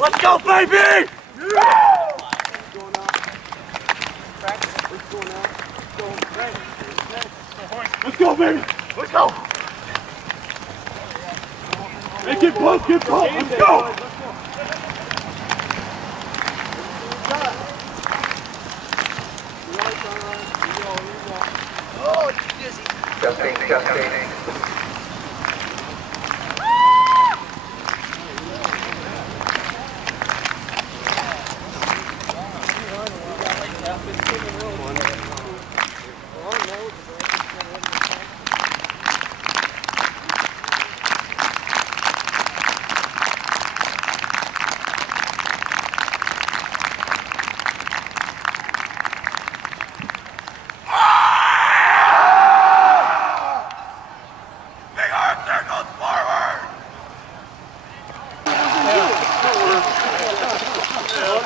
Let's go, baby! Let's go, baby! Let's go! Hey, get close, get close! Let's go! Oh, it's busy. Justin.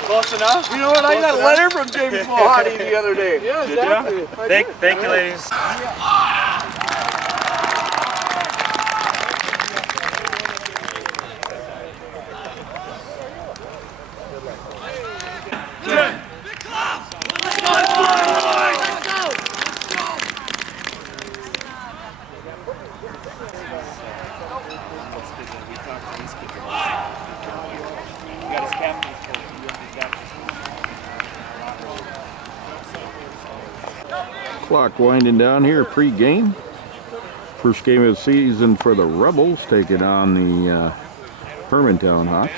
Close enough? You know what? I got a letter from James Mahoney the other day. Yeah, exactly. Thank you, ladies. Clock winding down here pre-game. First game of the season for the Rebels, taking on the Hermantown Hawks.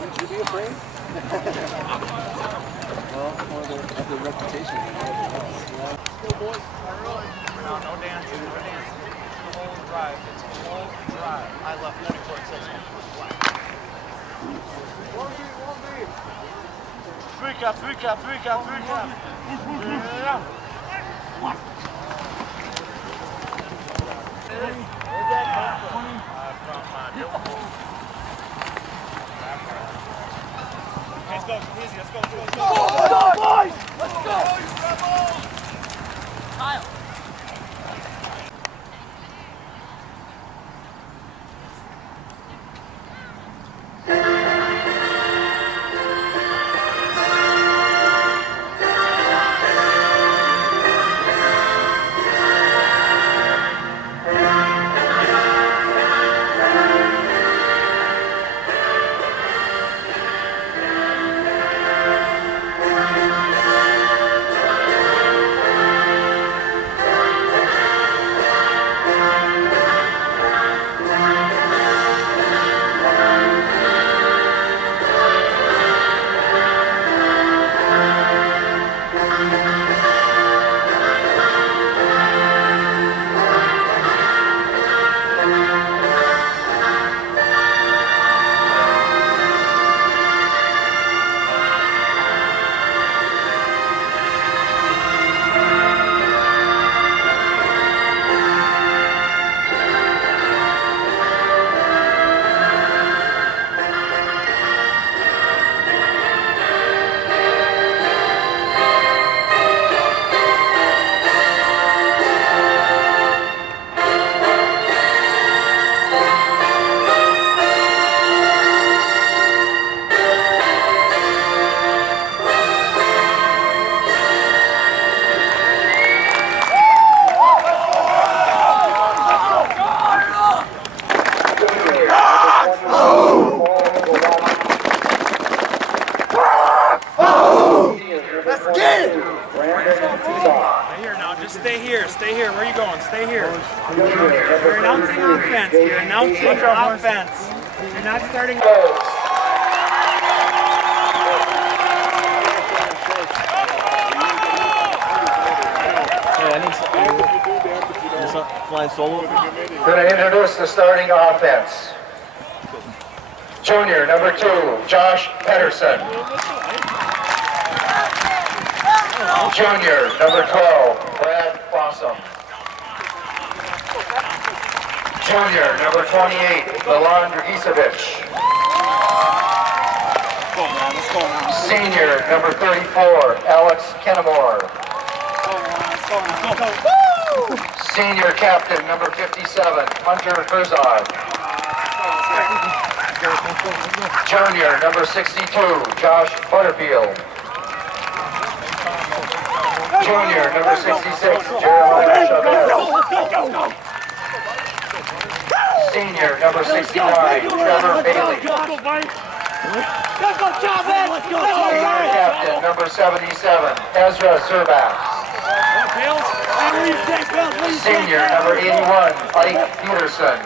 Would you be afraid? Well, one of their reputation. Go, boys. No dancing, no dancing. It's the whole drive. It's the whole drive. I left 24 and 6. Three cap. Let's go, easy, let's go. Let's go, boys! Let's go! Kyle. defense. You're announcing offense. You're not starting. Flying solo. Going to introduce the starting offense. Junior, number 2, Josh Pedersen. Junior, number 12, Brad Fossum. Junior, number 28, Milan Dragisevich. Senior, number 34, Alex Kennemore. Senior captain, number 57, Hunter Herzog. Junior, number 62, Josh Butterfield. Junior, number 66, Jeremiah Chavez. Senior, number 69, Trevor Bailey. Senior captain, number 77, Ezra Serback. Senior, number 81, Ike Peterson.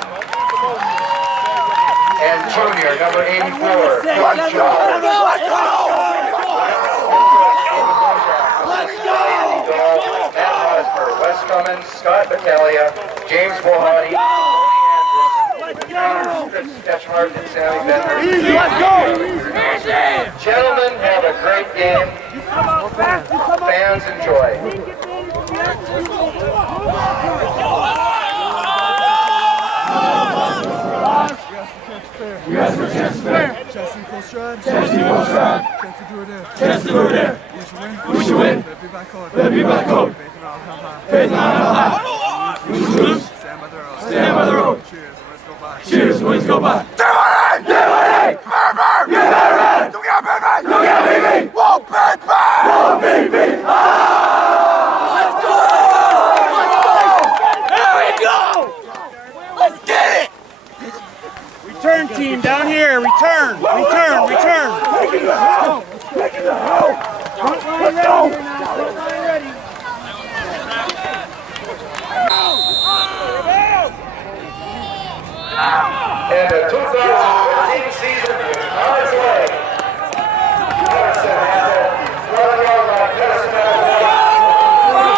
And junior, number 84, Mike Jones. Matt Hosmer, Wes Cummins, Scott Battaglia, James Bohani, Chris Ketchmark, and Sammy Bender. Gentlemen, have a great game. Fans, enjoy. Yes, for chance fair. Chance equals stride. Chance equals stride. Chance to do it in. Chance to do it in. We should win. We should win. Let be back home. Let be back home. Faith in our high. Faith in our high. We should lose. Stand by the road. Stand by the road. Cheers. Wins go by. Cheers. Wins go by. Let's go! There we go! Let's get it! Return team down here. Return. Return. Return. Take it to the house! Take it to the house! Let's go! And the 2015 season is on its way. Pedersen has it. Run yard by Pedersen at the line.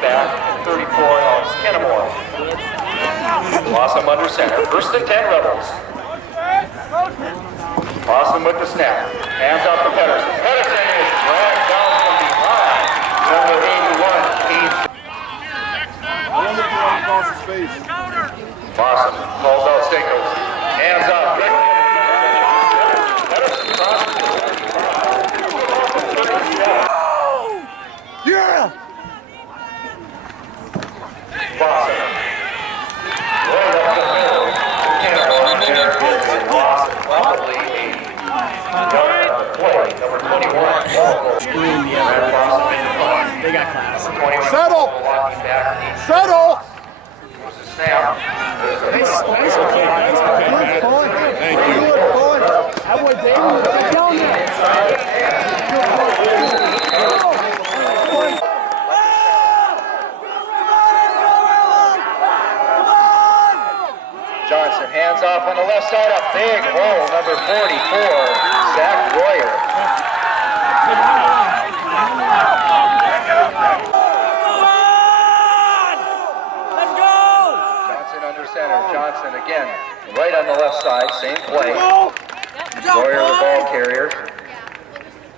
Back 34, Alex Kennemore. Awesome under center. First and 10 Rebels. Awesome with the snap. Hands off to Pedersen. Pedersen is dragged down from behind. Number 81, Keith. Awesome. Calls out Stinkos. Hands up. Yeah! Awesome. Right up the middle. Kennemore there is lost probably a yard play. Number 21. They got class. 21. Settle! Walking back. Settle! Snap. Johnson hands off on the left side, a big hole, number 44, Zach Royer. Johnson under center, Johnson again, right on the left side, same play. Royer the ball carrier.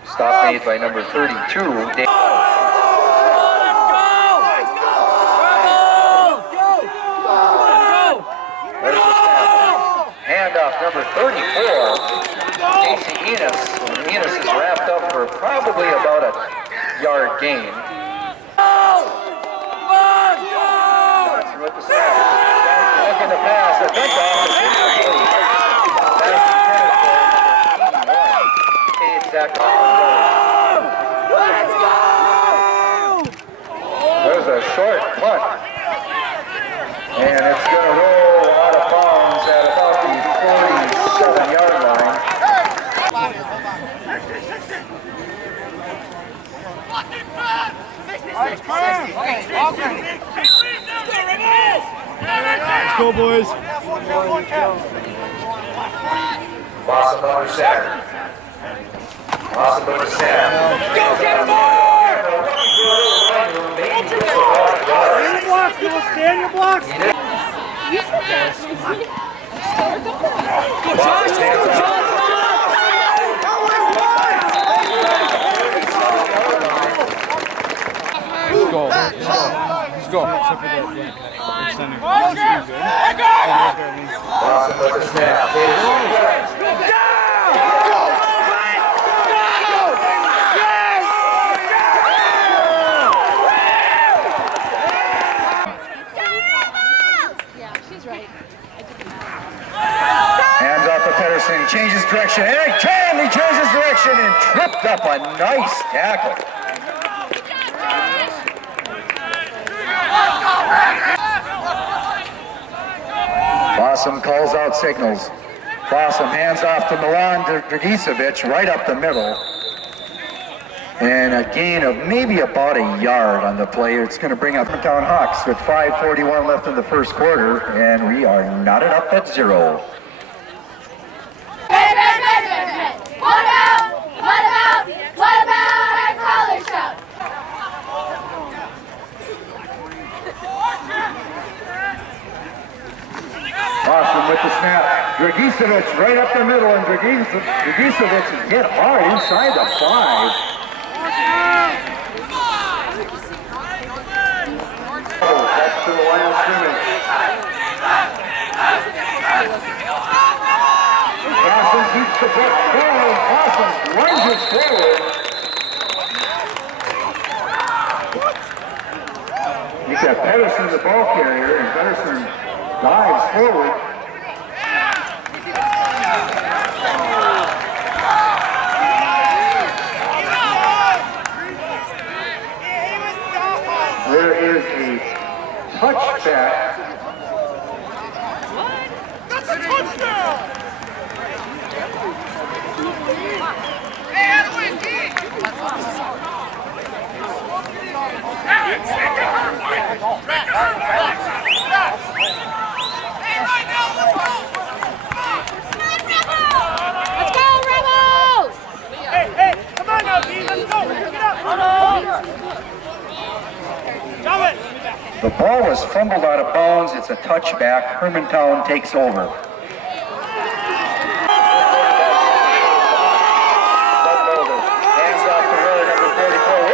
Stop made by number 32. There's the snap. Handoff number 34, Casey Enos. Enos is wrapped up for probably about a yard gain. Johnson with the snap. Johnson looking to pass. The dump-off is incomplete. That's the 81. Exactly. Let's go! There's a short punt. And it's going to roll out of bounds at about the 47-yard line. Let's go, boys. Blossom under center. Blossom under center. Go get him more! Stand your blocks, people. Stand your blocks. Go, Josh. Let's go, Josh. Let's go. Let's go. Blossom under center. Hands off to Pedersen, he changes direction, and again he changes direction and tripped up a nice tackle. Blossom calls out signals. Blossom hands off to Milan Dragicevic right up the middle. And a gain of maybe about a yard on the play. It's going to bring up Hermantown Hawks with 5:41 left in the first quarter, and we are knotted up at 0. What about our color show? Blossom with the snap. Dragicevic right up the middle, and Dragicevic is hit hard inside the 5. Back to the line of scrimmage. Blossom keeps the puck forward. Blossom lunges forward. You got Pedersen, the ball carrier, and Pedersen dives forward. There is a touchback. That's a touchdown! Let's go, Rebels! Hey, come on now, D, let's go! Pick it up! Jump it! The ball was fumbled out of bounds. It's a touchback. Hermantown takes over. Hands off the road, number 44.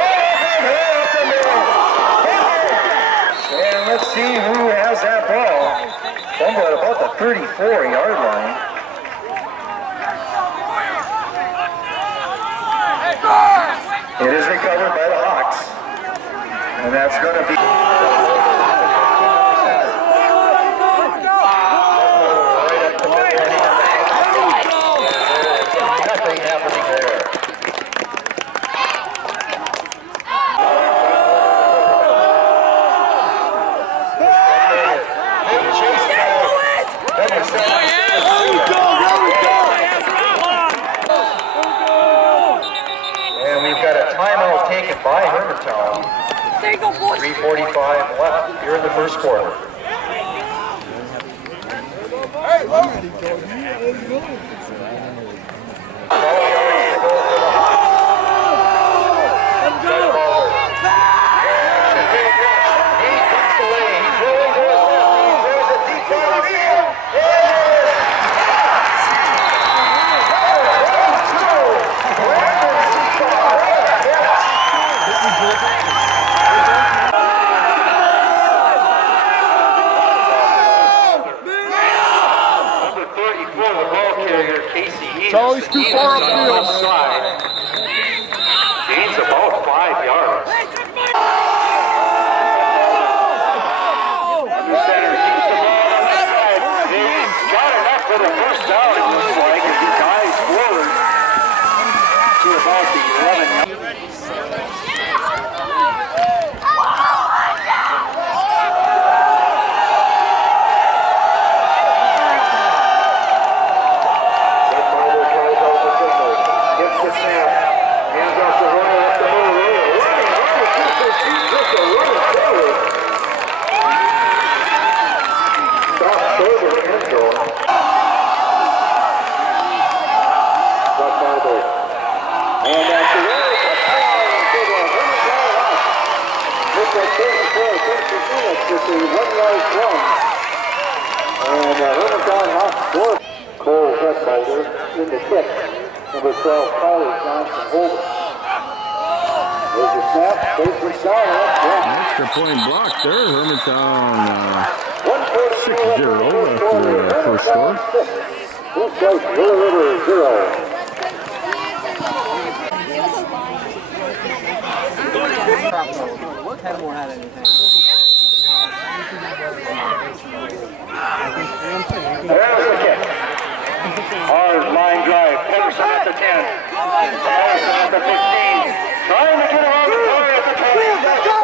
And let's see who has that ball. Fumble at about the 34-yard line. It is recovered by the Hawks. And that's going to be... Nothing happening there. And we've got a timeout taken by Hermantown. There you go, boys. 3:45 left here in the first quarter. Charlie's too far upfield. Gains about 5 yards. Center keeps the ball outside. He's got enough for the first down, it looks like, as he dives forward to about the 11. That Bible tries out the signal. that 34, just a one-yard run. And Hermantown Hawks scored. Cole Westholder in the kick. Number 12, Tyler Johnson Holden. There's a snap, face for Sauer. Extra point block there. Hermantown 6-0 after the first score. First place, Blue River 0. Pettimore had anything. There's the kick. Hard line drive. Pedersen at the 10. Harrison at the 15. Trying to get around the corner at the 20. Let's go!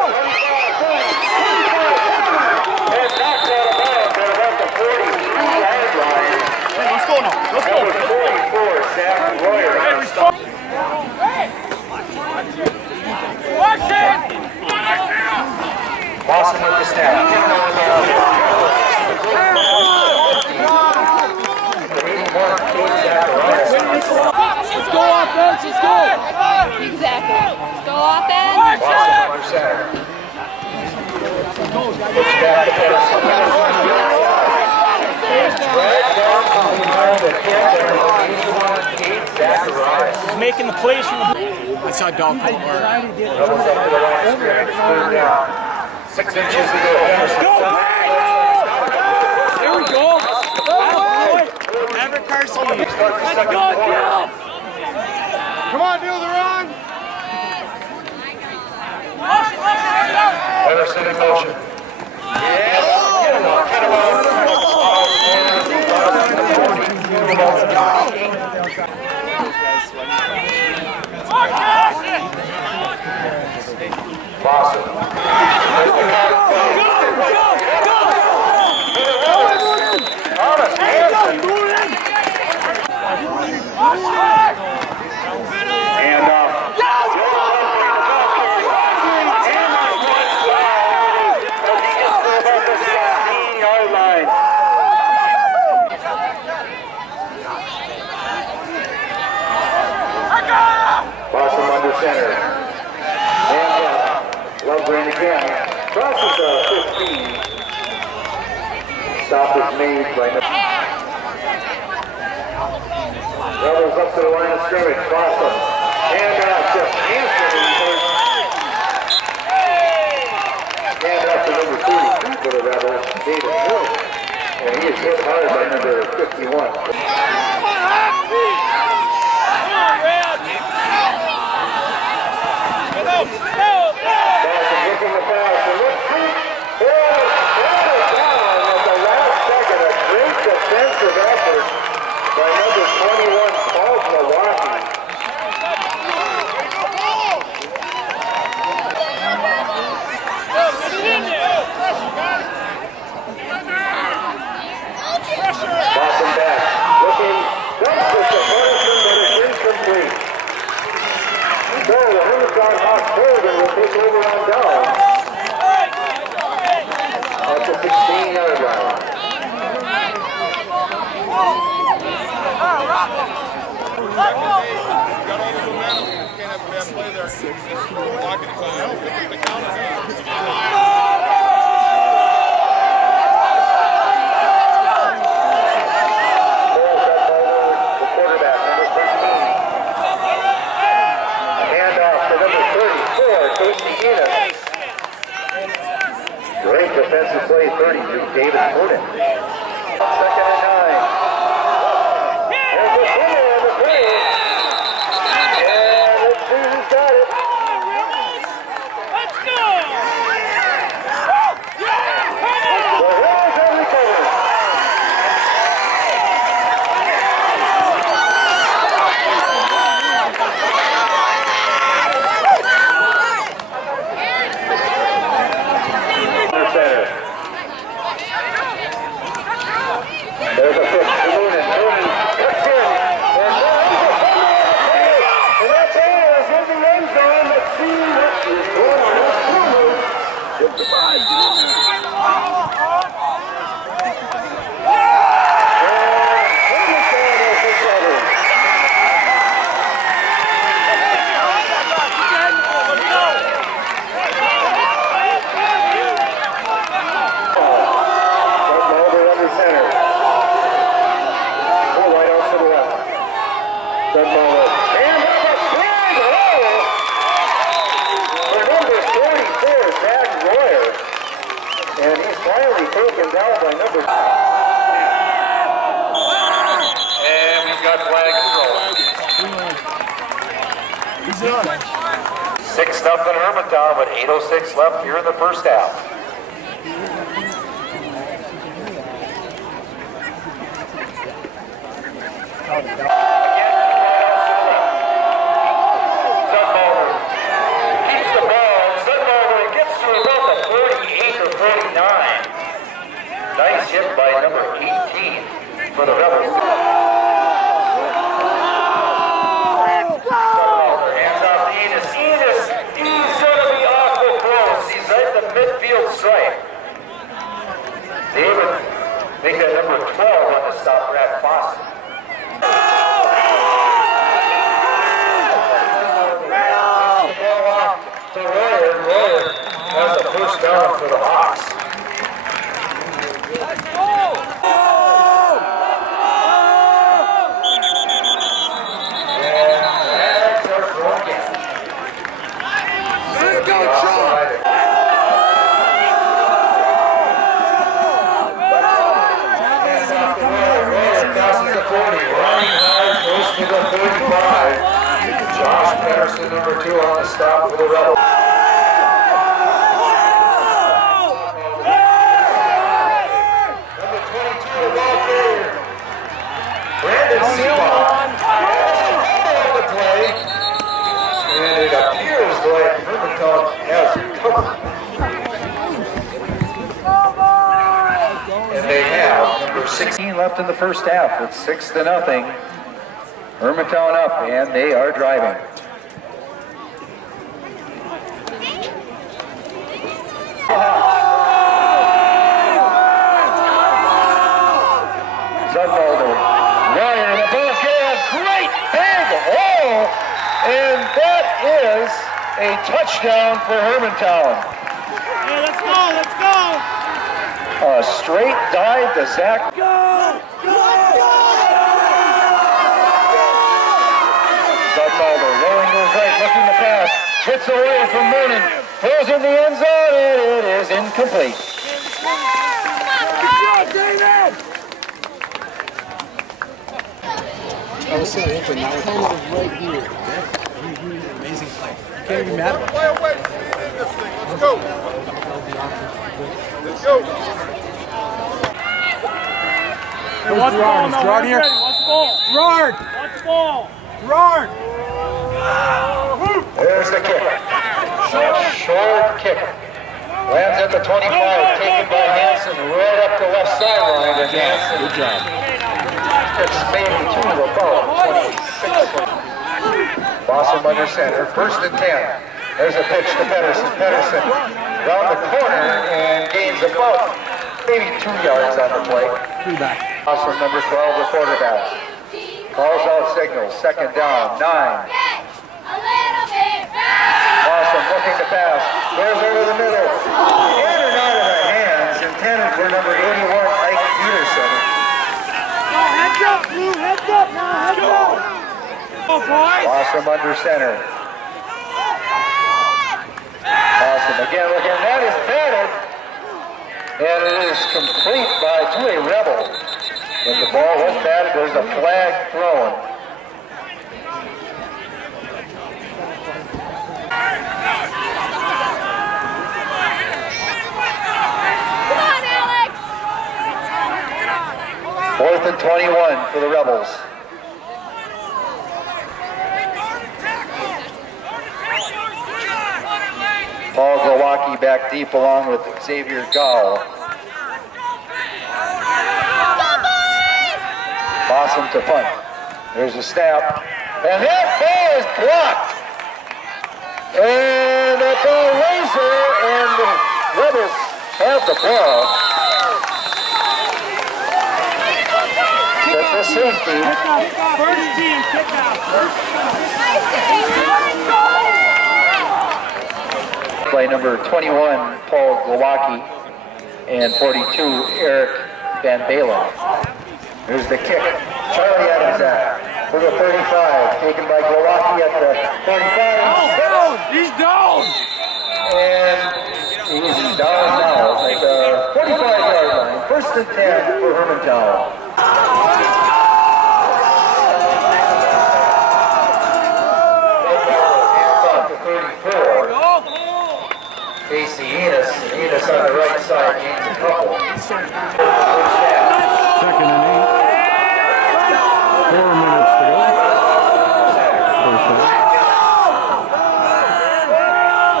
And knocked out of bounds at about the 43-yard line. Hey, let's go now. Let's go. Number 44, Sam Royer. Watch it! Boston with the snap. Let's go offense, let's go! Exactly. Go offense. Boston under center. He's making the plays from the... I saw Dalton. Up to the line of scrimmage, third down. 6 inches to go. There we go! Everett Carson. Let's go, Gil! Come on, Neil, they're on! Pedersen in motion. Boston. And Boston under center. And Lovegreen again. Crosses 15. Stop is made by Rebels up to the line of scrimmage. Boston. And just instantly. And up to number 33 for the Rebels, David Hill. And he is hit hard by number 51. Looking the pass, and let's see. Down at the last second. A great defensive effort by number 21, Paul Milwaukee. Boston back. Looking. That's just a punishment, but it's incomplete. So the Hermantown Hawks Colgan will take over on down. At the 16-yard line. The quarterback, number 13. A handoff to number 34, Casey Enos. Great defensive play, 33, David Moonen. Second and 9. There's a winner on the play. And let's see who's got it. Let's go! The Rebels have recovered. Center. There's a 15. 6-0 Hermantown with 8:06 left here in the first half. Keeps the ball. Zutwalder gets to about the 48 or 49. Nice hit by number 18 for the Rebels. Zutwalder hands off to Enos. Enos, he's going to be awful close. He's at the midfield stripe. David, make that number 12 on the stop, Brad Fawcett. Royer has the first down for the Hawks. Let's go, Sean! Royer passes the 40, running hard, close to the 35. Josh Patterson, number 2 on the stop for the Rebels. Number 22, the ball carrier. Brandon Seabaugh has the play, and it appears like Hermantown has covered. And they have number 16 left in the first half. It's 6-0. Hermantown up, and they are driving. Zutwalder, Royer, the ball can, great big hole, and that is a touchdown for Hermantown. Hey, let's go, let's go! A straight dive to Zach. Zutwalder rolling goes right, looking to pass, hits away from Moonen, throws in the end zone, and it is incomplete. I was so open. Now it's right here. Amazing play. You can't even mad about it. Let's go. Let's go. Hey, watch the ball, no, Gerard here. watch the ball. Gerard! Watch the ball. Gerard! There's the kick. Short kick. Lands at the 25, taken by Hansen, right up the left sideline. And Hansen, Good job. it's maybe to about 26. Boston under center, 1st and 10. There's a pitch to Pedersen. Pedersen around the corner and gains about maybe 2 yards on the play. Boston number 12, the quarterback. Calls out signals, 2nd down, 9. Awesome, looking to pass. Goes over the middle. In and out of the hands, intended for number 81, Ike Peterson. Heads up, Blue, heads up now, heads up! Oh, boys! Awesome under center. Awesome, again, looking, that is batted. And it is complete to a Rebel. When the ball was batted, there's a flag thrown. Come on, Alex! 4th and 21 for the Rebels. Paul Glowacki back deep along with Xavier Gall. Awesome to punt. There's a snap. And that ball is blocked. And that ball lays there, and the Rebels have the ball. That's a safety. First team, kick out. Play number 21, Paul Glowacki, and 42, Eric Van Balen. There's the kick. Charlie Adams for the 35, taken by Glowacki at the 45. He's down! And he's down now at the 45-yard line. 1st and 10 for Hermantown. Hands off to 34. see Enos. Enos on the right side gains a couple. Second and 8. 4 minutes to go. First half.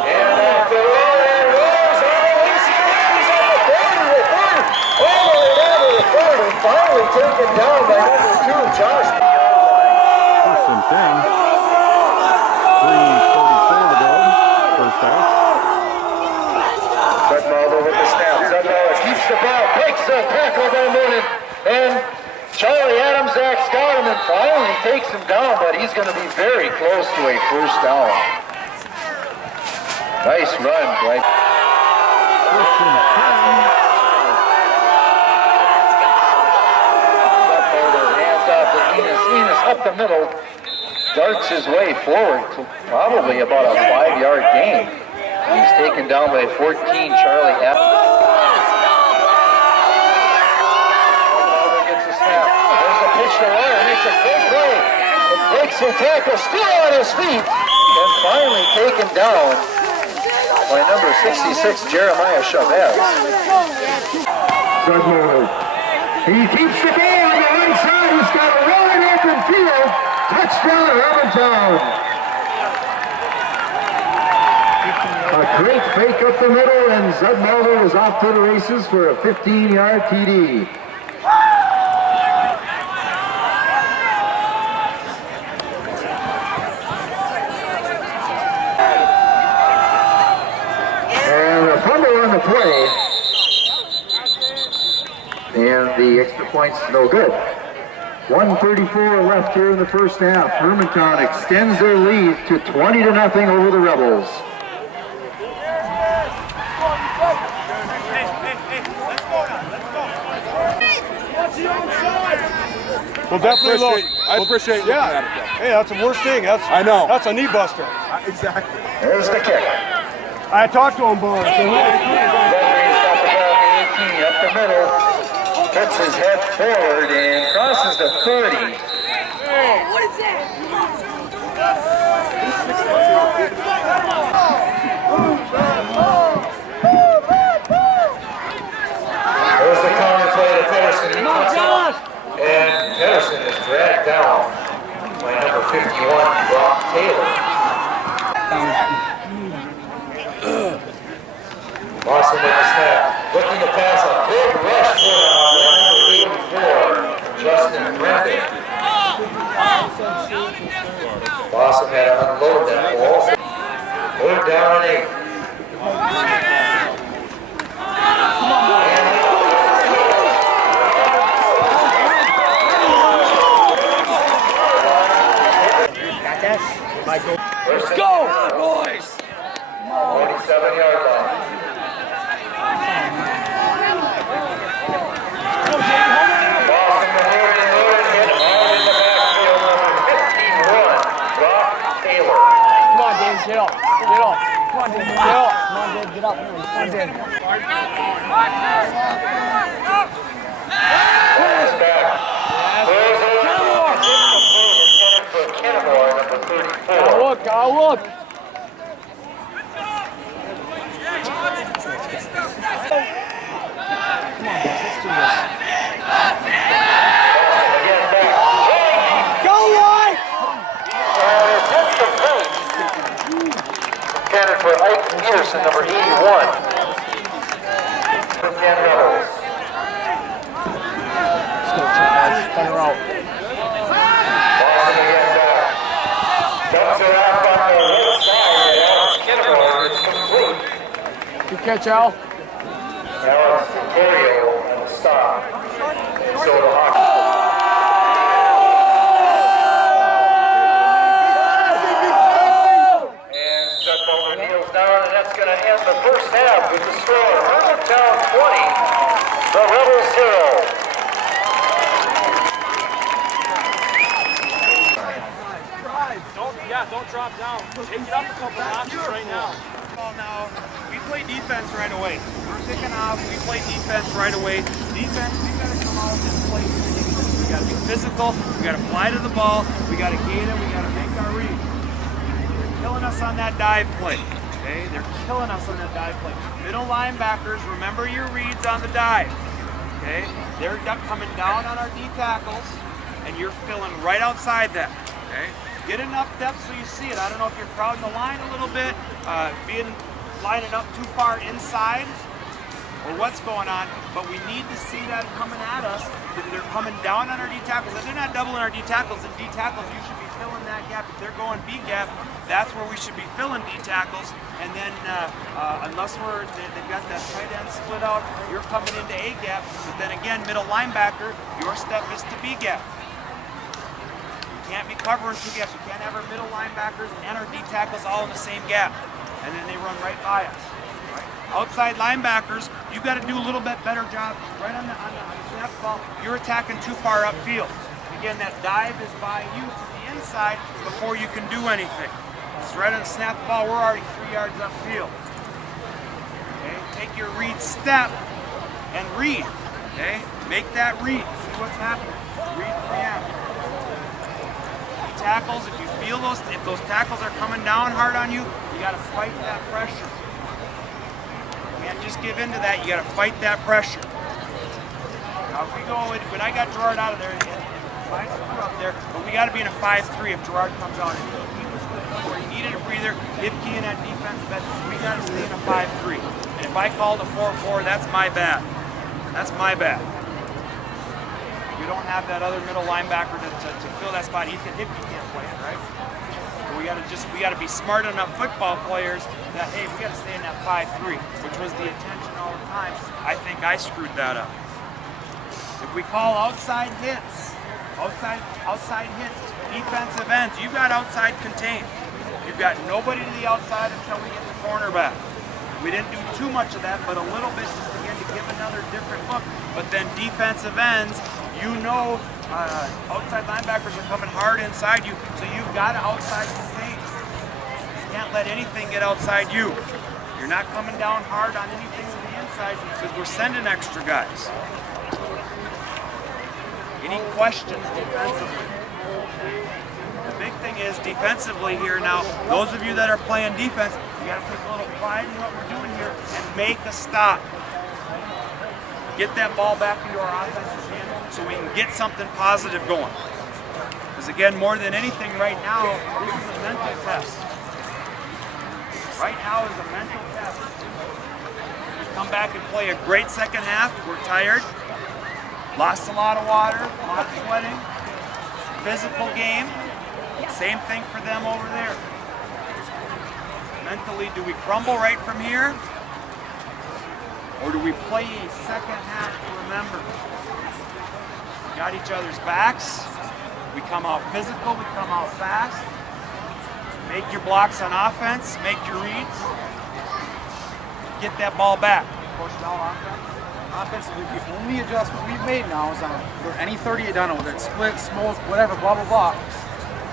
And after all that rolls on the he's at the 30, all the way down to the 30, finally taken down by number 2, Josh. First and 10. 3:44 to go. First half. Zudmaldo with the snap. Zudmaldo keeps the ball, breaks the tackle by Moonen, and Charlie Adams acts got him and finally takes him down, but he's going to be very close to a first down. Nice run, right? First and 10. Zudmaldo hands off to Enos. Enos up the middle, darts his way forward to probably about a 5-yard gain. He's taken down by 14, Charlie Adams. Zudmaldo gets a snap. There's a pitch to Ryan, makes a great play. It breaks the tackle, still on his feet, and finally taken down by number 66, Jeremiah Chavez. Zudmaldo. He keeps the ball on the right side. He's got a wide open field. Touchdown, Hermantown. A great fake up the middle, and Zudmaldo is off to the races for a 15-yard TD. And a fumble on the play. And the extra point's no good. 1:34 left here in the first half. Hermantown extends their lead to 20-0 over the Rebels. Well, definitely look. I appreciate looking at it, though. Hey, that's the worst thing. I know. That's a knee buster. Exactly. There's the kick. I talked to him, boys. Referee's got the ball at the 18, up the middle, puts his head forward and crosses the 30. There's the counter play to Pedersen. He cuts off, and Pedersen is dragged down by number 51, Brock Taylor. Lawson with the snap, looking to pass a big rush for number 84, Justin Brendan. Lawson had to unload that ball. Third down and 8. Let's go, boys! 47-yard line. Boston Mahoney and Lewis hit all in the backfield. Number 51, Brock Taylor. Come on, Dave, get up. Get up. Come on, Dave, get up. Come on, Dave, get up. Come on, Dave. Pass back. Throws it over. For Kenmore, number 34. Look, look. Again back. Go, White! And it's incomplete. Intended for Ike Peterson, number 81. For 10 Rebels. Turn her out. Boston again back. Dumps it off on the right side. Alex Kenmore is complete. Good catch, Al. Alex Ontario on the stop. So the Hawks. And Zudmaldo kneels down, and that's going to end the first half with the score. Hermantown 20, the Rebels 0. Don't drop down. Take it up a couple notches right now. Now, we play defense right away. We're kicking off. We play defense right away. Defense, we got to come out and play. We got to be physical. We got to fly to the ball. We got to gate it. We got to make our read. You're killing us on that dive play. Okay, they're killing us on that dive play. Middle linebackers, remember your reads on the dive. Okay, they're coming down on our D tackles, and you're filling right outside that. Okay, get enough depth so you see it. I don't know if you're crowding the line a little bit, lining up too far inside, or what's going on, but we need to see that coming at us. If they're coming down on our D tackles, if they're not doubling our D tackles, and D tackles, you should be filling that gap. If they're going B gap, that's where we should be filling D tackles. And then, unless they've got that tight end split out, you're coming into A gap. But then again, middle linebacker, your step is to B gap. You can't be covering two gaps. You can't have our middle linebackers and our D tackles all in the same gap, and then they run right by us. Outside linebackers, you got to do a little bit better job. Right on the snap ball, you're attacking too far upfield. Again, that dive is by you to the inside before you can do anything. It's right on the snap ball, we're already 3 yards upfield. Okay, take your read step and read. Okay, make that read. See what's happening. Read 3M. Tackles, if you feel if those tackles are coming down hard on you, you got to fight that pressure. Can't just give into that, you got to fight that pressure. Now if we go, when I got Gerard out of there, mine's up there, but we got to be in a 5-3 if Gerard comes out. He was where he needed a breather, Hipkey in that defensive end, we got to stay in a 5-3. And if I called a 4-4, that's my bad. That's my bad. We don't have that other middle linebacker to fill that spot. Ethan Hipkey can't play it, right? We got to be smart enough football players that, hey, we got to stay in that 5-3, which was the intention all the time. I think I screwed that up. If we call outside hits, defensive ends, you've got outside contained. You've got nobody to the outside until we get the cornerback. We didn't do too much of that, but a little bit just again to give another different look. But then defensive ends, you know, outside linebackers are coming hard inside you, so you've got to outside contain. You can't let anything get outside you. You're not coming down hard on anything to the inside because we're sending extra guys. Any questions defensively? The big thing is defensively here now, those of you that are playing defense, you got to take a little pride in what we're doing here and make a stop. Get that ball back into our offense's hand so we can get something positive going. Because again, more than anything right now, this is a mental test. Right now is a mental test. We come back and play a great second half. We're tired. Lost a lot of water, a lot of sweating. Physical game. Same thing for them over there. Mentally, do we crumble right from here? Or do we play a second half to remember? We got each other's backs. We come out physical, we come out fast. Make your blocks on offense, make your reads. Get that ball back. Coach Down offense. Offensively, the only adjustment we've made now is on for any 38 dyno that split, smoke, whatever, blah, blah, blah.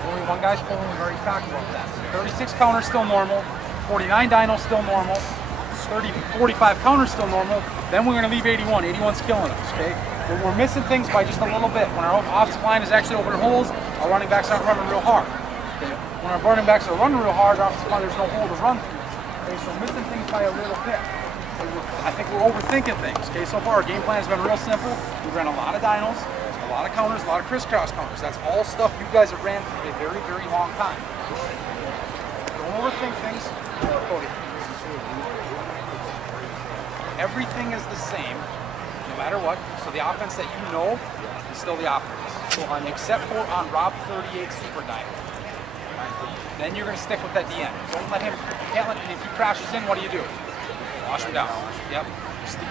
Only one guy's pulling, we've already talked about that. 36 counter still normal, 49 dyno still normal, 45 counter still normal, then we're going to leave 81. 81's killing us, okay? But we're missing things by just a little bit. When our offensive line is actually opening holes, our running backs aren't running real hard. Okay? When our running backs are running real hard, our offensive line, there's no hole to run through. Okay? So we're missing things by a little bit. So I think we're overthinking things, okay? So far our game plan has been real simple. We've ran a lot of dynos, a lot of counters, a lot of crisscross counters. That's all stuff you guys have ran for a very, very long time. Don't overthink things. Cody. Everything is the same, no matter what. So the offense that you know is still the offense. So except for on Rob 38 Super Dyno. Then you're going to stick with that DN. Don't let him, you can't let him, if he crashes in, what do you do? Wash him down. Yep.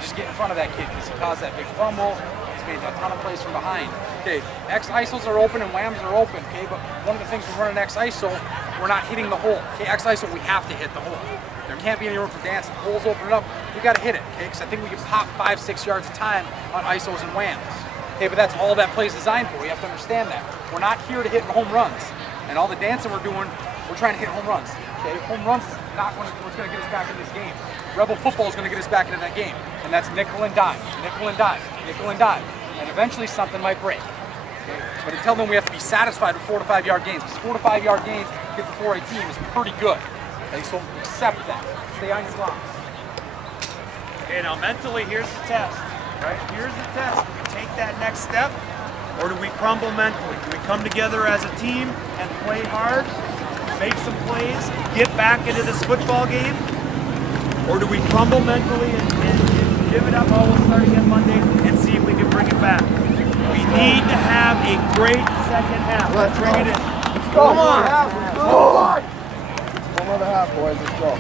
Just get in front of that kid because he caused that big fumble. He's made a ton of plays from behind. Okay, X ISOs are open and whams are open, okay? But one of the things we're running X ISO, we're not hitting the hole. Okay, X ISO, we have to hit the hole. There can't be any room for dancing. The hole's opening up, we got to hit it, okay? Because I think we can pop 5-6 yards a time on ISOs and whams. Okay, but that's all that play's designed for. We have to understand that. We're not here to hit home runs. And all the dancing we're doing, we're trying to hit home runs. Okay, home runs is not what's going to get us back in this game. Rebel football is going to get us back into that game. And that's nickel and dime, nickel and dime, nickel and dime. And eventually something might break. Okay? But until then, we have to be satisfied with 4 to 5 yard gains. Because 4 to 5 yard gains against the 4A team is pretty good. Okay, so accept that. Stay on your blocks. Okay, now mentally, here's the test. Right? Here's the test. Do we take that next step, or do we crumble mentally? Do we come together as a team and play hard, make some plays, get back into this football game? Or do we crumble mentally and give it up? Oh, we'll start again Monday and see if we can bring it back. We need to have a great second half. Let's bring it in. Come on! One other half, boys. Let's go.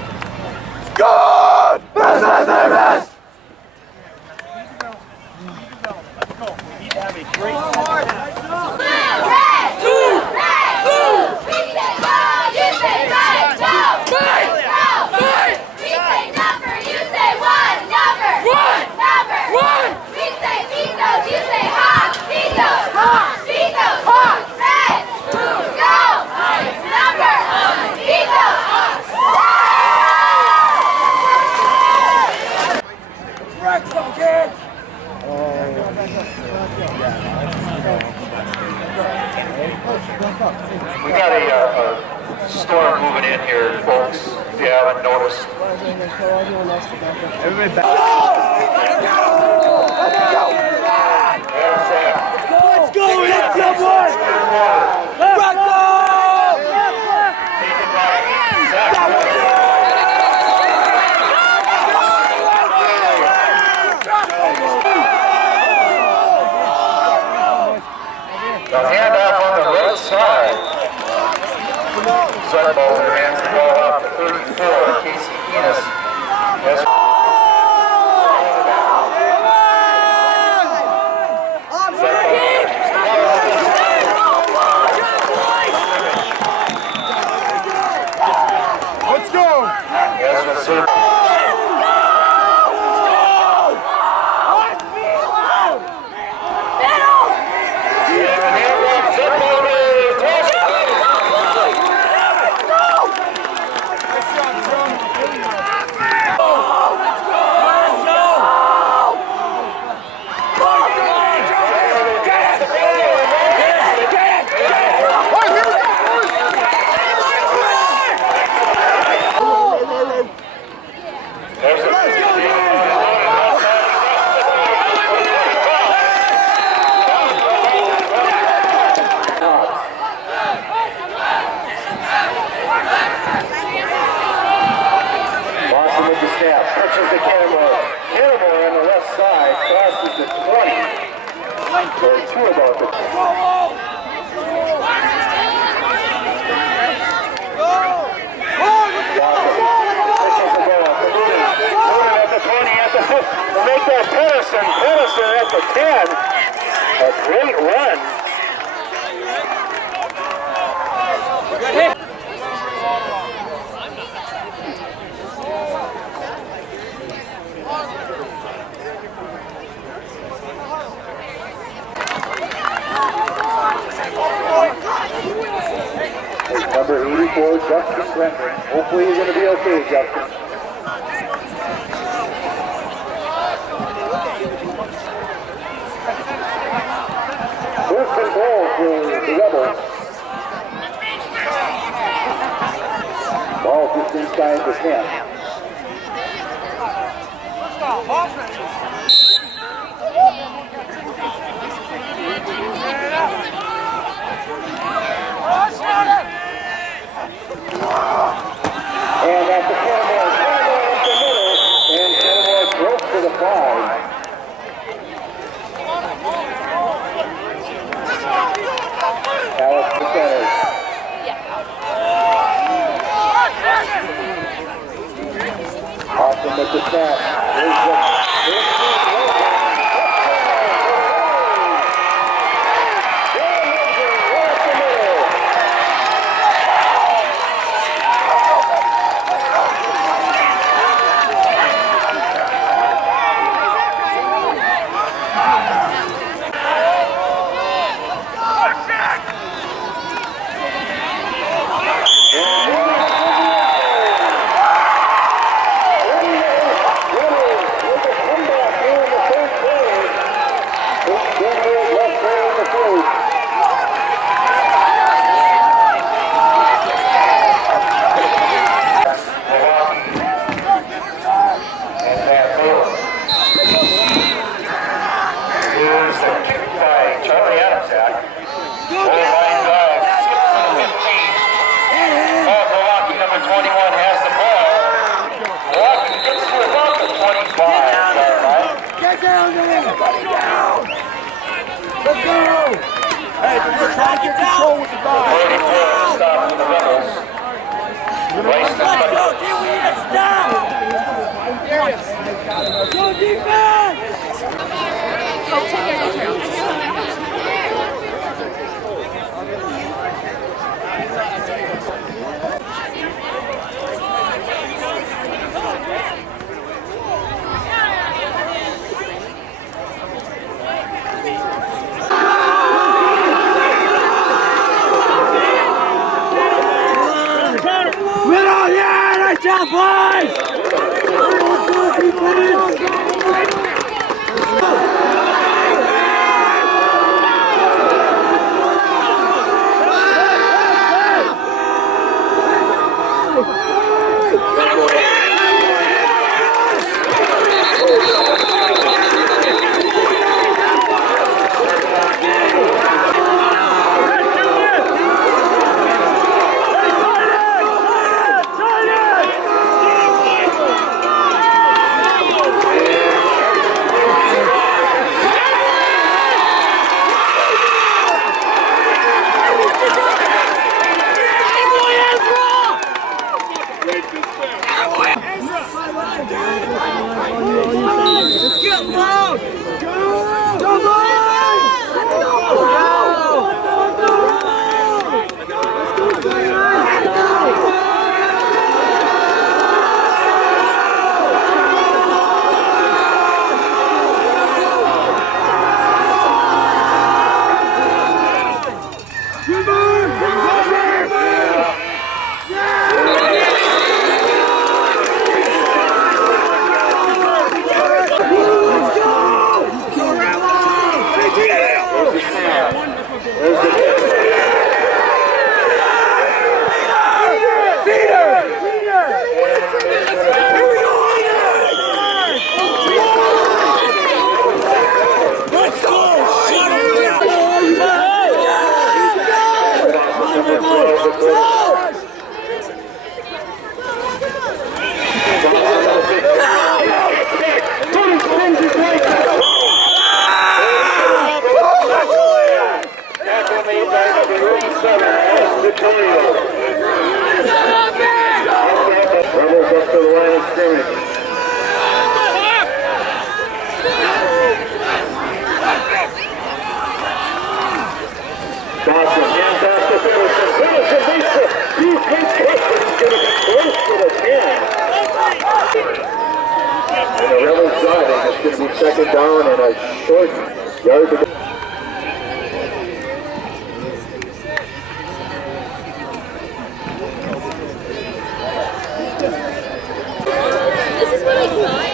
Good! Business and rest! Let's go. We need to have a great second half. We got a storm moving in here, folks, if you haven't noticed. Everybody back. Let's go! Hit someone! Let's go! The handoff on the right side. Zarball hands the ball off to 34, Casey Enos. Let's go! Touches the camera. Camera on the left side crosses the 20. 32 about the at the 20, at the 50. Make that Pedersen at the 10. A great run. Number 84, Justin Clinton. Hopefully you're going to be okay, Justin. First and goal for the Rebels. Ball just inside the 10. And at the Cannonball up the middle, and Cannonball broke to the 5. Alex the center. Awesome with the snap. down there! Everybody down! Let's go! Hey, we're trying to get control with the dog. Stop for the Rebels. Let's go, defense! Stop! Go defense! Job, boys! Second down and a short yard to go. This is what I thought.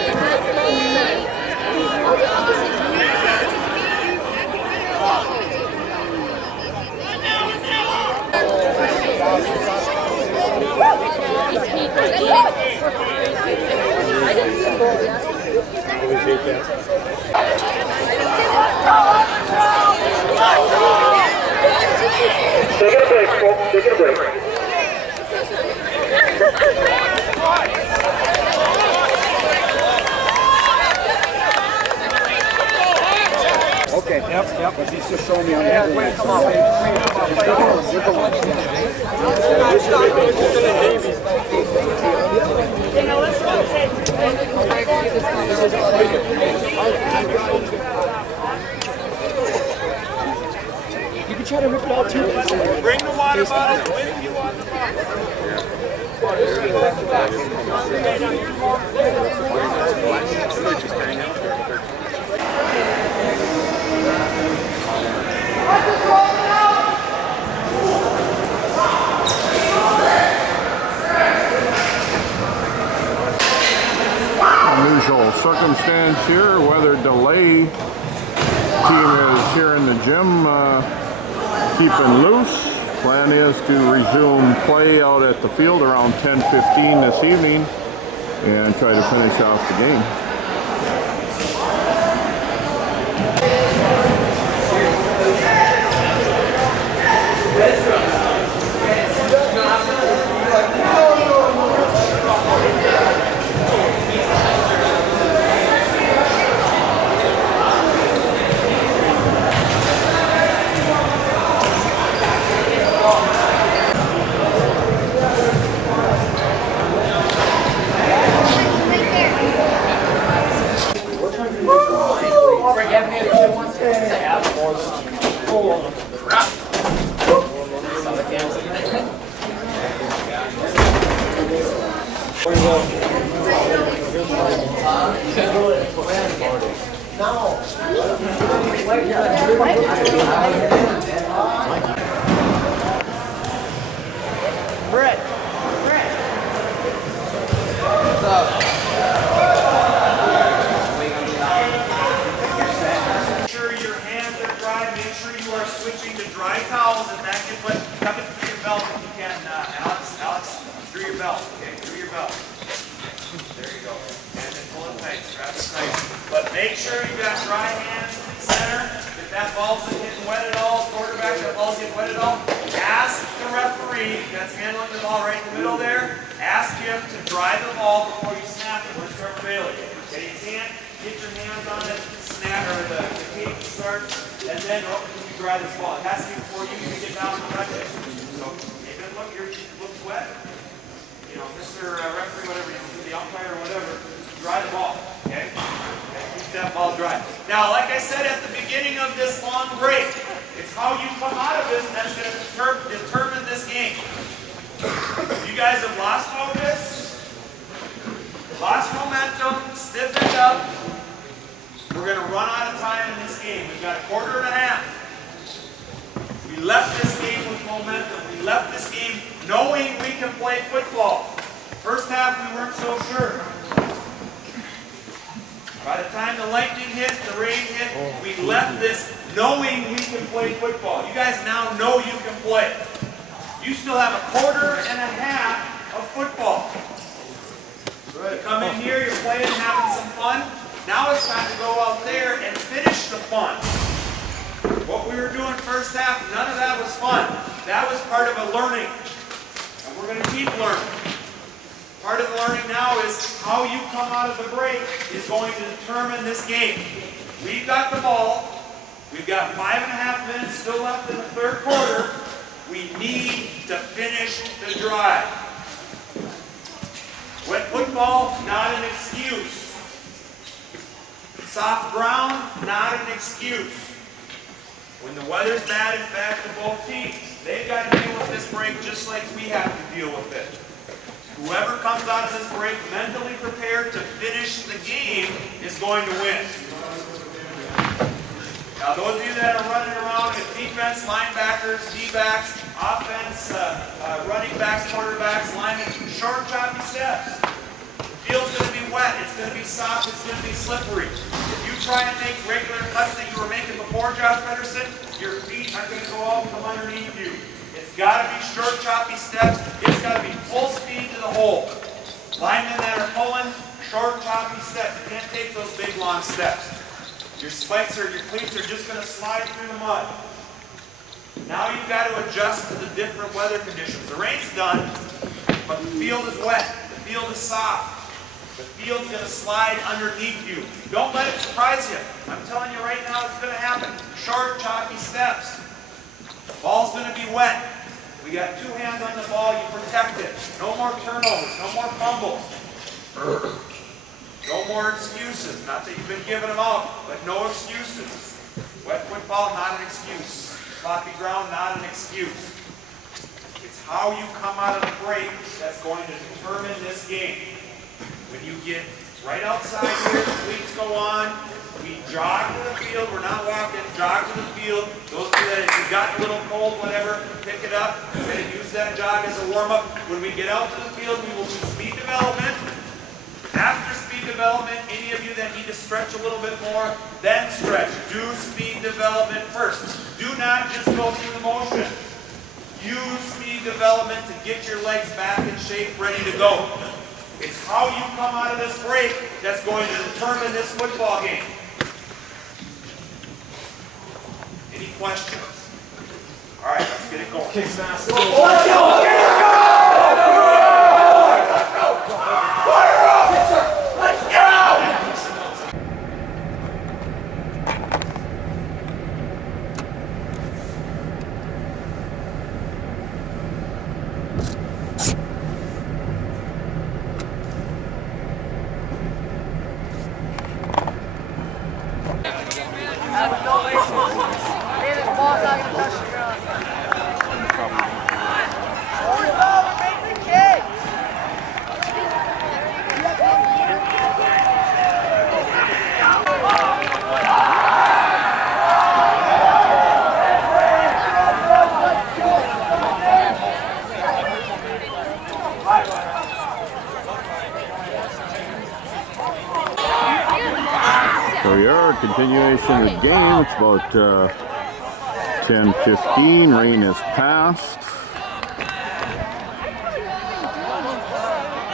Take a break, folks. Take a break. Okay, yep, but he's just showing me on the other way. Come on, you can try to rip it out too. Bring the water bottles with you on the box. Unusual circumstance here, weather delay. Team is here in the gym keeping loose. Plan is to resume play out at the field around 10:15 this evening and try to finish off the game. Make sure your hands are dry. Make sure you are switching to dry towels, and that can put tuck it through your belt if you can. Alex, through your belt. Okay, through your belt. There you go. And then pull it tight. Strap it tight. But make sure you got dry hands in the center. If that ball's getting wet at all, quarterback, that ball's getting wet at all, ask the referee that's handling the ball right in the middle there. Ask him to dry the ball before you snap it. Where's Trevor Bailey? Okay, you can't get your hands on it, snap, or the tape starts, and then you dry this ball. It has to be before you even get down to the touch it. So, if it looks wet, you know, Mr. Referee, whatever, the umpire or whatever, dry the ball, okay? Keep that ball dry. Now, like I said at the beginning of this long break, it's how you come out of this that's going to determine this game. You guys have lost focus, lost momentum, stiffened up. We're going to run out of time in this game. We've got a quarter and a half. We left this game with momentum. We left this game knowing we can play football. First half, we weren't so sure. By the time the lightning hit, the rain hit, we left this knowing we can play football. You guys now know you can play. You still have a quarter and a half of football. You come in here, you're playing, having some fun. Now it's time to go out there and finish the fun. What we were doing first half, none of that was fun. That was part of a learning. And we're going to keep learning. Part of the learning now is how you come out of the break is going to determine this game. We've got the ball. We've got 5.5 minutes still left in the third quarter. We need to finish the drive. Wet football, not an excuse. Soft ground, not an excuse. When the weather's bad, it's bad for both teams. They've got to deal with this break just like we have to deal with it. Whoever comes out of this break mentally prepared to finish the game is going to win. Now those of you that are running around with defense, linebackers, D-backs, offense, running backs, quarterbacks, linemen, short, choppy steps. The field's going to be wet, it's going to be soft, it's going to be slippery. If you try to make regular cuts that you were making before, Josh Pedersen, your feet are going to go out from underneath you. It's got to be short, choppy steps. It's got to be full speed to the hole. Linemen that are pulling, short, choppy steps. You can't take those big, long steps. Your spikes or your cleats are just going to slide through the mud. Now you've got to adjust to the different weather conditions. The rain's done, but the field is wet. The field is soft. The field's going to slide underneath you. Don't let it surprise you. I'm telling you right now it's going to happen. Short, choppy steps. Ball's going to be wet. We got 2 hands on the ball. You protect it. No more turnovers. No more fumbles. No more excuses. Not that you've been giving them out, but no excuses. Wet football, not an excuse. Sloppy ground, not an excuse. It's how you come out of the break that's going to determine this game. When you get right outside here, the cleats go on, we jog to the field, we're not walking, jog to the field. Those of you that if you got a little cold, whatever, pick it up, and use that jog as a warm-up. When we get out to the field, we will do speed development. After speed development, any of you that need to stretch a little bit more, then stretch. Do speed development first. Do not just go through the motion. Use speed development to get your legs back in shape, ready to go. It's how you come out of this break that's going to determine this football game. Any questions? All right, let's get it going. Let's go! Let's go! Fire up! Yes, sir. Let's go! Have no So we are continuation of the game. It's about 10:15. Rain has passed.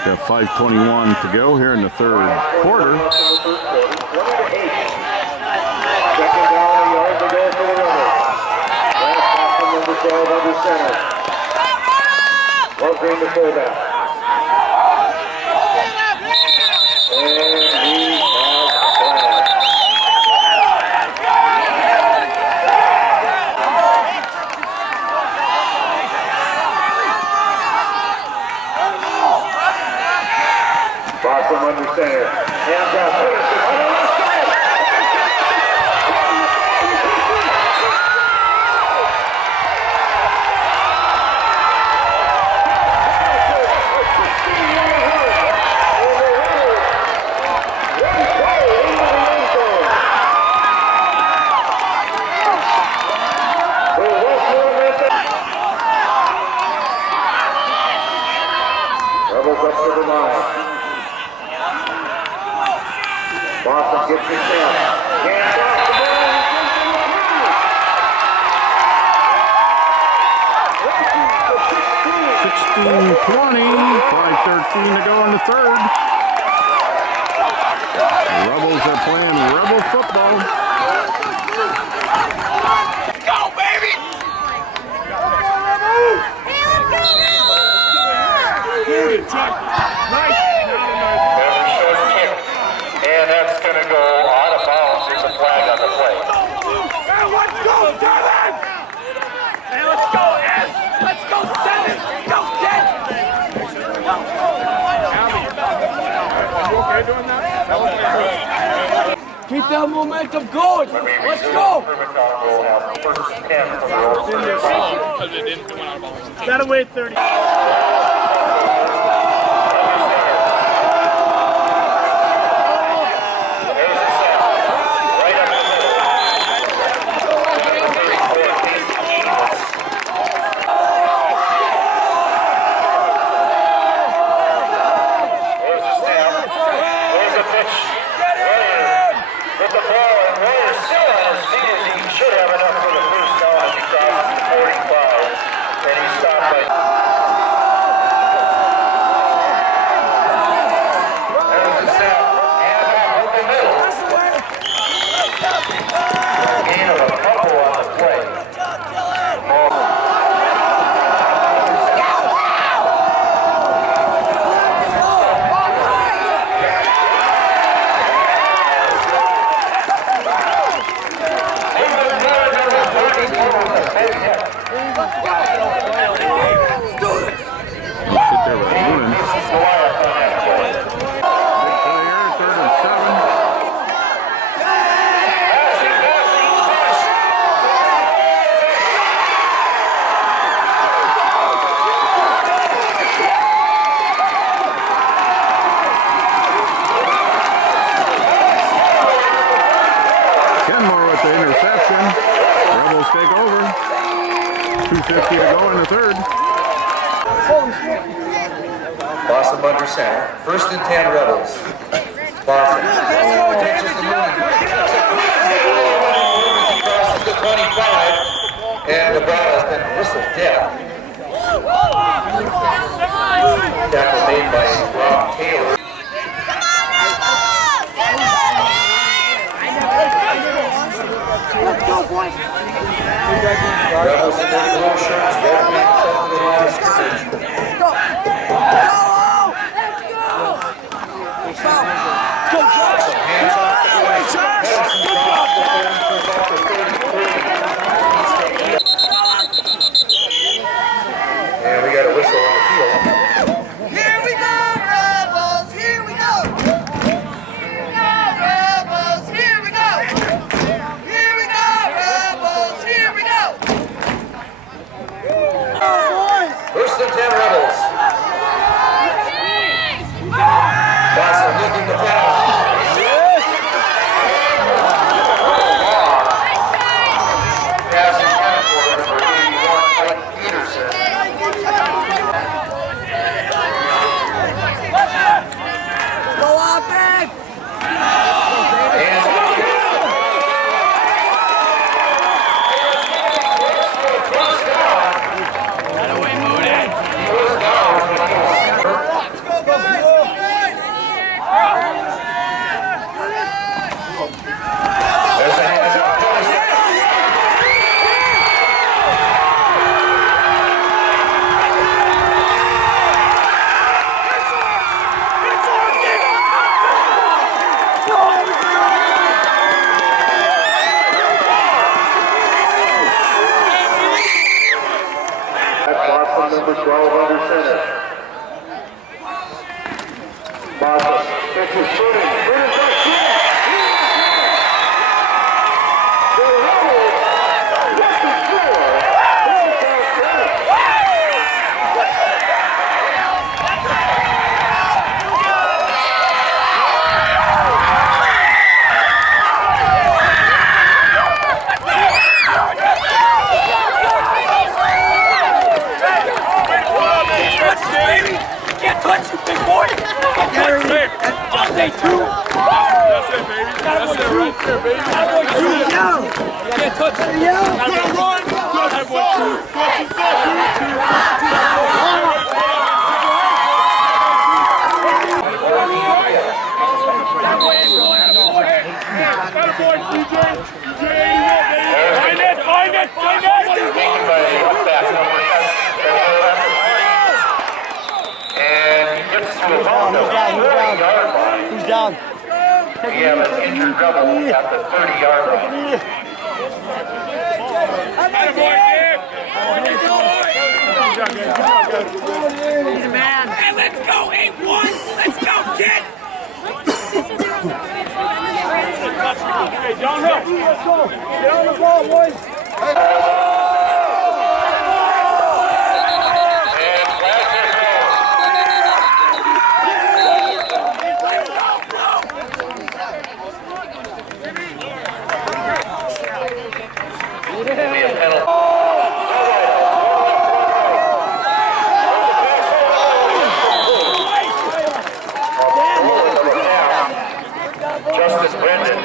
Got 5:21 to go here in the third quarter. Second down, a yard to go for the runner. Last pass from number 12 under center. Lovegreen the fullback. And he has flagged. Bottom under center. Hands off. Rebels up to the line. Boston gets his down. Hands off the ball. 16-20, 5:13 to go in the third. The Rebels are playing Rebel football. Let's go, baby! There's a short kick. And that's going to go out of bounds. There's a flag on the play. Hey, let's go, 7! Hey, let's go, S! Let's go, 7! Let's go, 10! You okay doing that? Keep that momentum going! Let's go! Gotta wait 30. take over. 2:50 to go in the third. Boston under center. 1st and 10 Rebels. Boston. Catches the moon. He crosses the 25. And the ball has been whistled dead. Tackle made by Rob Taylor. Let's go, boys! Rebels in their blue shirts, red pants up to the line of scrimmage. Let's go! Let's go! Go, Josh! Hands off the play. Josh! Good job, back to 33. And we got a whistle on the field. Here we go, Rebels! Here we go! Rebels! Here we go! Here we go, Rebels! Here we go! Oh, boys! 1st and 10 Rebels. Who's down? We have an injured rebel at the 30-yard line. He's a man. Hey, let's go, 8-1. Let's go, kid. Hey, downhill. Let's go. Get on the ball, boys. Justice Brendan.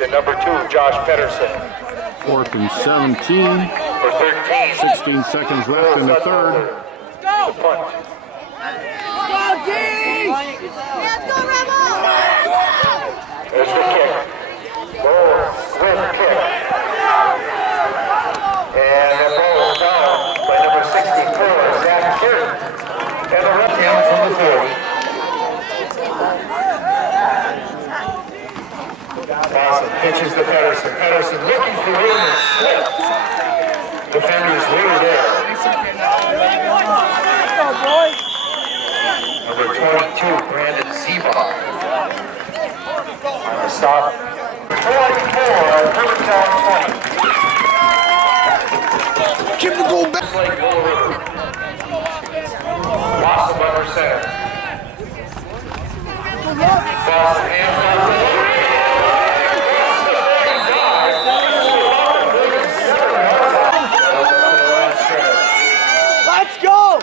And number 2, Josh Pedersen. 4th and 17. For 13. 16 seconds left in the third. Go! Punt. Go, D! Let's go, Rebel! There's the kick. Goal, swift kick. And the ball is down by number 64, Zach Kieran. And the left hand from the 40. Awesome. Pitches to Pedersen. Pedersen looking for room and slips. Defenders were there. Number 22, Brandon Seabaugh. On the stop. 44, Hermantown 20. Keep the goal back. Like Bull River. Awesome under center. Boston hands off the Let's go!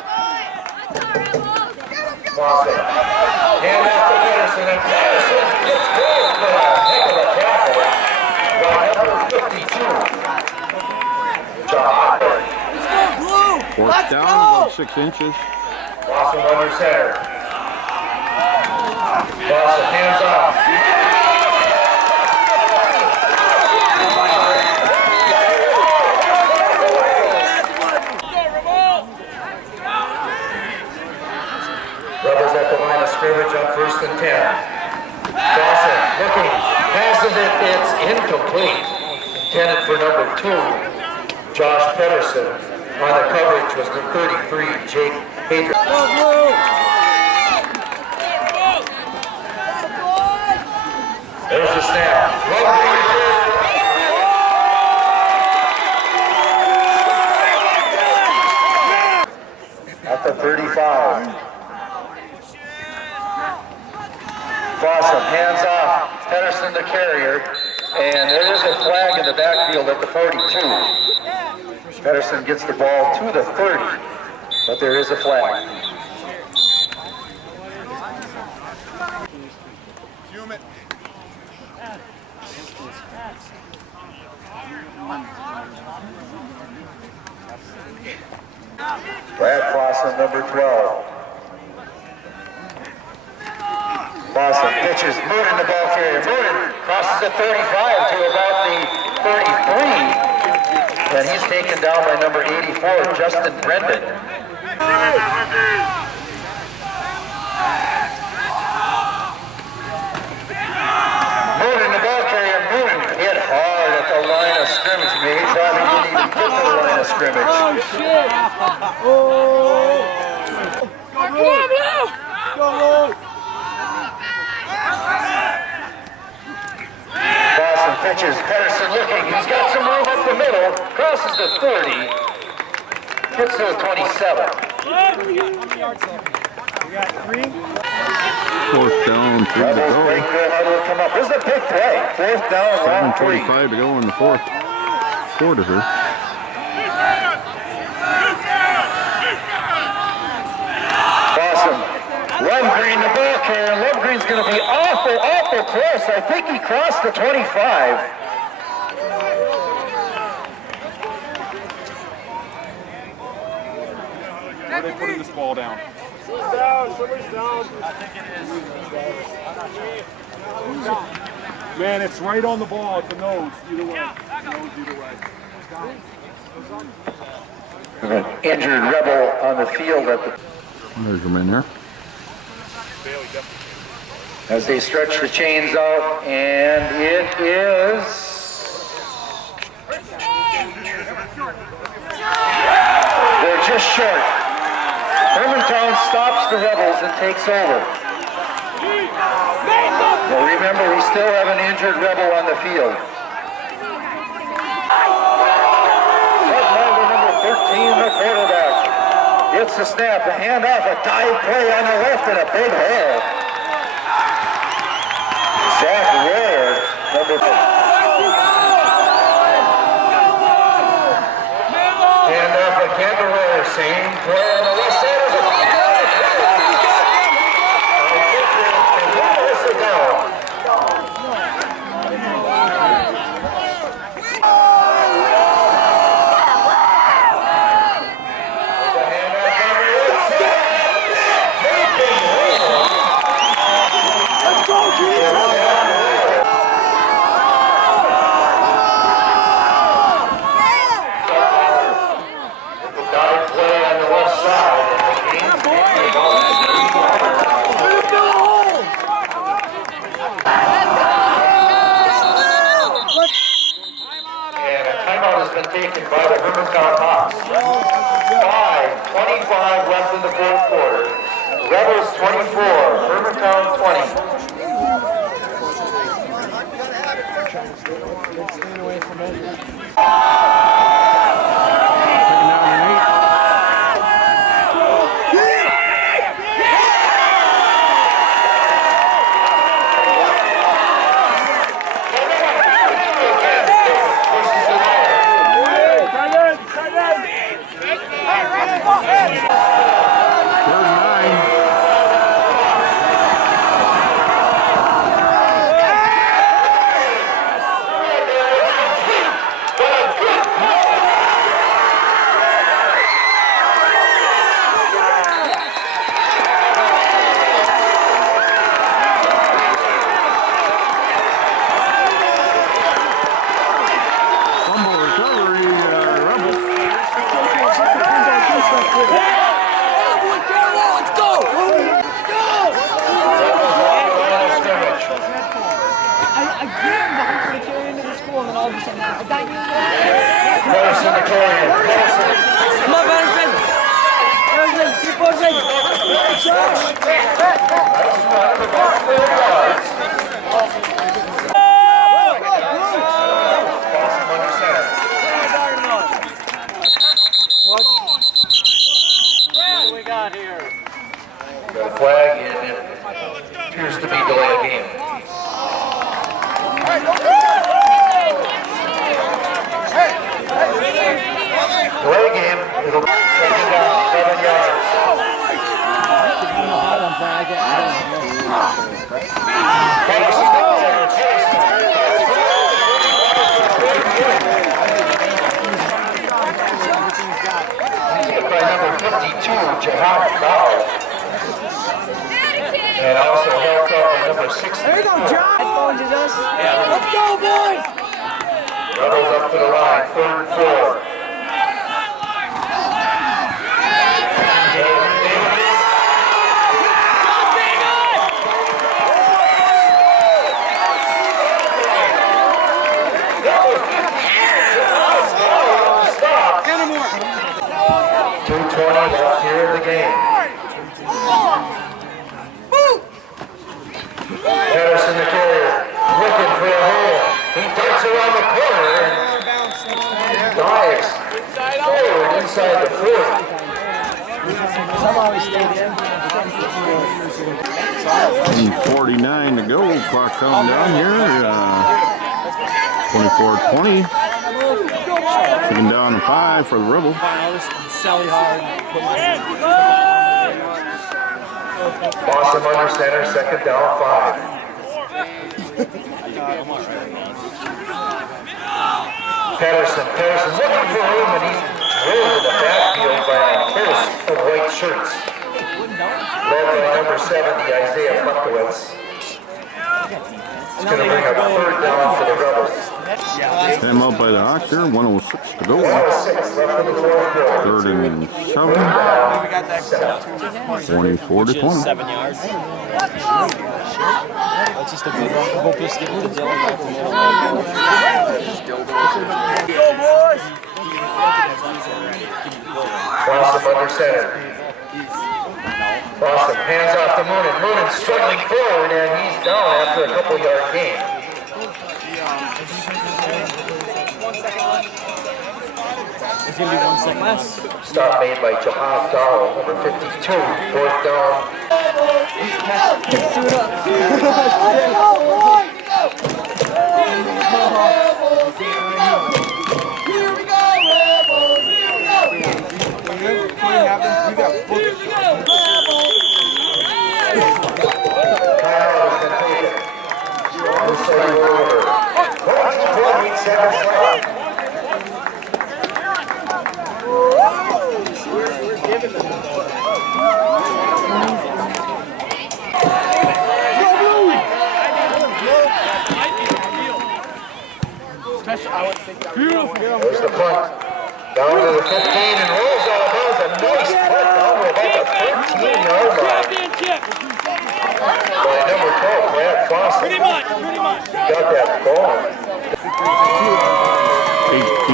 Boston. Hand off to Pedersen, and Pedersen gets gold for a heck of a tackle by number 52. John. Fourth down, about 6 inches. Boston under center. Boston hands off. Rebels at the line of scrimmage on 1st and 10. Dawson looking, passes it, it's incomplete. Intended for number 2, Josh Pedersen. On the coverage was the 33, Jake Hadrian. There's the snap. At the 35. Fossum, hands off, Pedersen the carrier, and there is a flag in the backfield at the 42. Pedersen gets the ball to the 30, but there is a flag. Brad Fossum, number 12. Fossum pitches, Mooden the ball carrier. Mooden crosses the 35 to about the 33. And he's taken down by number 84, Justin Brendan. Mooden the ball carrier. Mooden hit hard at the line of scrimmage. He probably didn't even get to the line of scrimmage. Oh, shit. Oh. Come on, Blue. Go, Blue. Pitches, Pedersen looking, he's got some room up the middle, crosses the 30, gets to the 27. We got 3. 4th down, 3 to Rebels go. break their huddle, come up. This is a big play. 4th down, long 3. 7:45 to go in the 4th quarter here. Awesome. Lovegreen, the ball carrier. Lovegreen's going to be awful close. I think he crossed the 25. Where are they putting this ball down? Somebody's down. I think it is. Man, it's right on the ball at the nose. Either way. Nose either way. An injured Rebel on the field at the... There's your man here. As they stretch the chains out, and it is... They're just short. Hermantown stops the Rebels and takes over. Well, remember, we still have an injured Rebel on the field. Number 13, the quarterback. Gets the snap, a handoff, a dive play on the left, and a big hole. Zach Ware, number 4. Handoff again to Ware, same play on the left side of the field. Taken by the Hermantown Hawks. 5:25 left in the 4th quarter. Rebels 24, Hermantown 2:20 left here in the game. Pedersen, the carrier, looking for a hole. He does gets around the corner and dives forward inside the 40. 49 to go. Clock counting down here. 24-20. Second down and 5 for the Rebels. Boston under center, second down, 5. Patterson looking for room, and he's drilled in the backfield by a host of white shirts. Led by number 70, Isaiah Buckowitz. It's going to bring up third down for the Rebels. Time out by the Doctor, 106 to go. 106 left in the fourth quarter. Third and 7. 24-20. 7 yards. That's just a good one. Hope you'll skip it to Dylan. Go, boys! Boston under center. Boston hands off to Moonen. Moonen struggling forward, and he's down after a couple-yard gain. It's going to be 1 second less. Stop made by Jahad Darrell, number 52, fourth down. Kyle has been taken. Unside over. 24 seconds left. There's the punt. Down to the 15 and rolls out of bounds. A nice punt down to about the 13-yard line. By number 12, Brad Foster. Pretty much. Got that ball.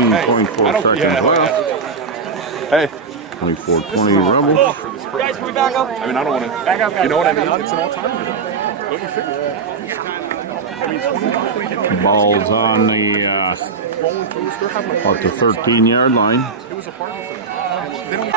18.4 seconds left. Hey. 24-20 Rebels. Guys, can we back up? I mean, I don't want to. Back up, guys. You know what I mean? It's an all-time. Don't you figure? Ball's on the about the 13-yard line. It was a party for them.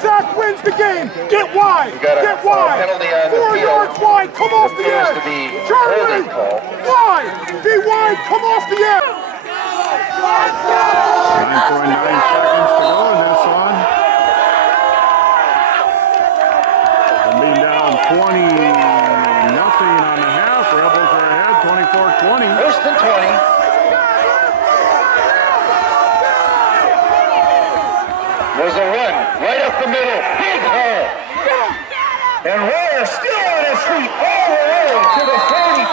Zach wins the game. Get wide. Get wide. 4 yards wide. Come off the edge. Charlie. Wide. Be wide. Come off the edge. 9.9 seconds to go in this one. And being down 20-0 on the half. Rebels are ahead 24-20. First and 20. There's a run right up the middle, big hole. And Royer still on his feet all the way to the 32.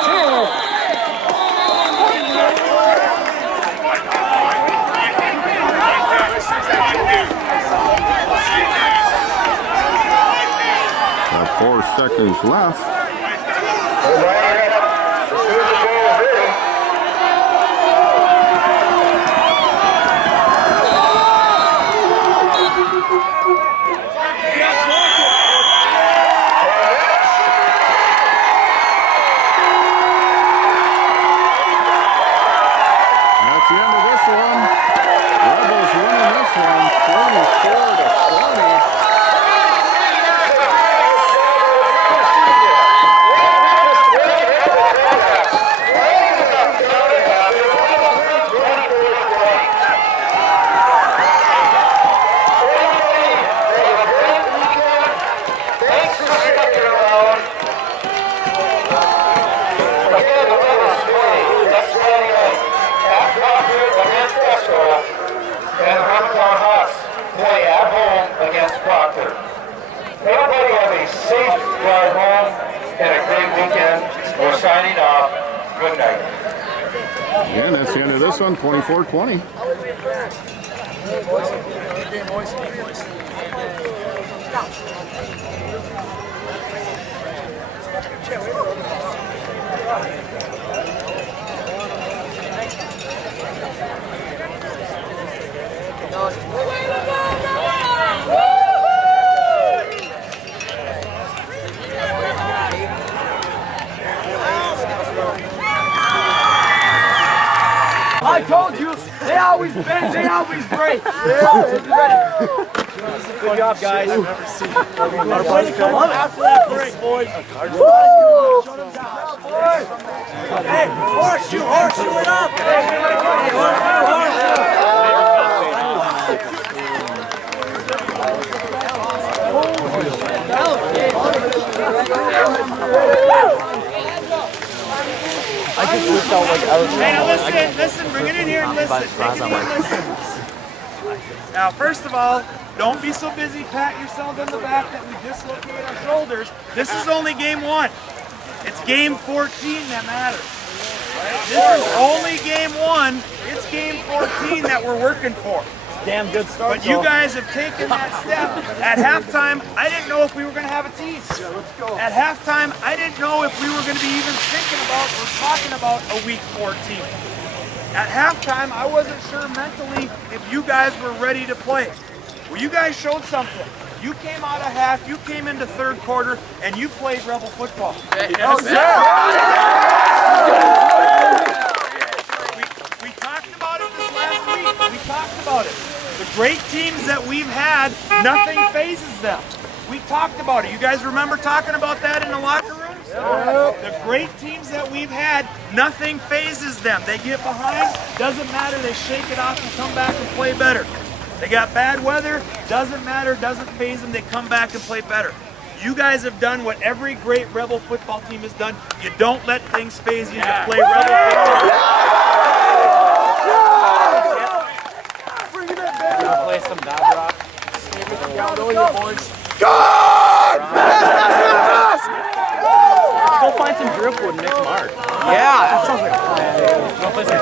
Got 4 seconds left. They're lining up as soon as the ball is ready. That's the end of this one. Rebels winning this one 24-20. And Hermantown play at home against Proctor. Everybody have a safe drive home and a great weekend. We're signing off. night. And that's the end of this one, 24-20. I told you, they always bend, they always break. Good job, guys. I've never seen it. After that break, boys. Hey, horseshoe it up. I just whipped out like I was. Hey, now listen, bring it in here and listen. Listen. Now, first of all, don't be so busy patting yourself on the back that we dislocate our shoulders. This is only game 1. It's game 14 that matters. This is only game 1. It's game 14 that we're working for. Damn good start. But you guys have taken that step. At halftime, I didn't know if we were going to have a team. At halftime, I didn't know if we were going to be even thinking about or talking about a week 14. At halftime, I wasn't sure mentally if you guys were ready to play. Well, you guys showed something. You came out of half, you came into third quarter, and you played Rebel football. Yes, sir. We talked about it this last week. We talked about it. The great teams that we've had, nothing phases them. We talked about it. You guys remember talking about that in the locker rooms? The great teams that we've had, nothing phases them. They get behind, doesn't matter, they shake it off and come back and play better. They got bad weather, doesn't matter, doesn't phase them, they come back and play better. You guys have done what every great Rebel football team has done. You don't let things phase you to play Rebel football. Play some dab rock. Let's go find some driftwood and mix them art. Yeah, that sounds like Go play some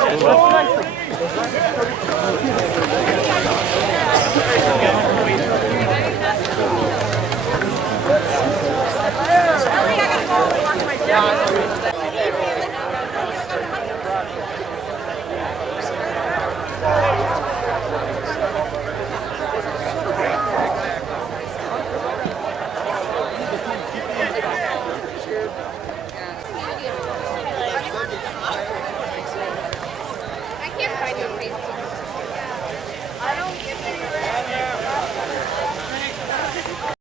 shit.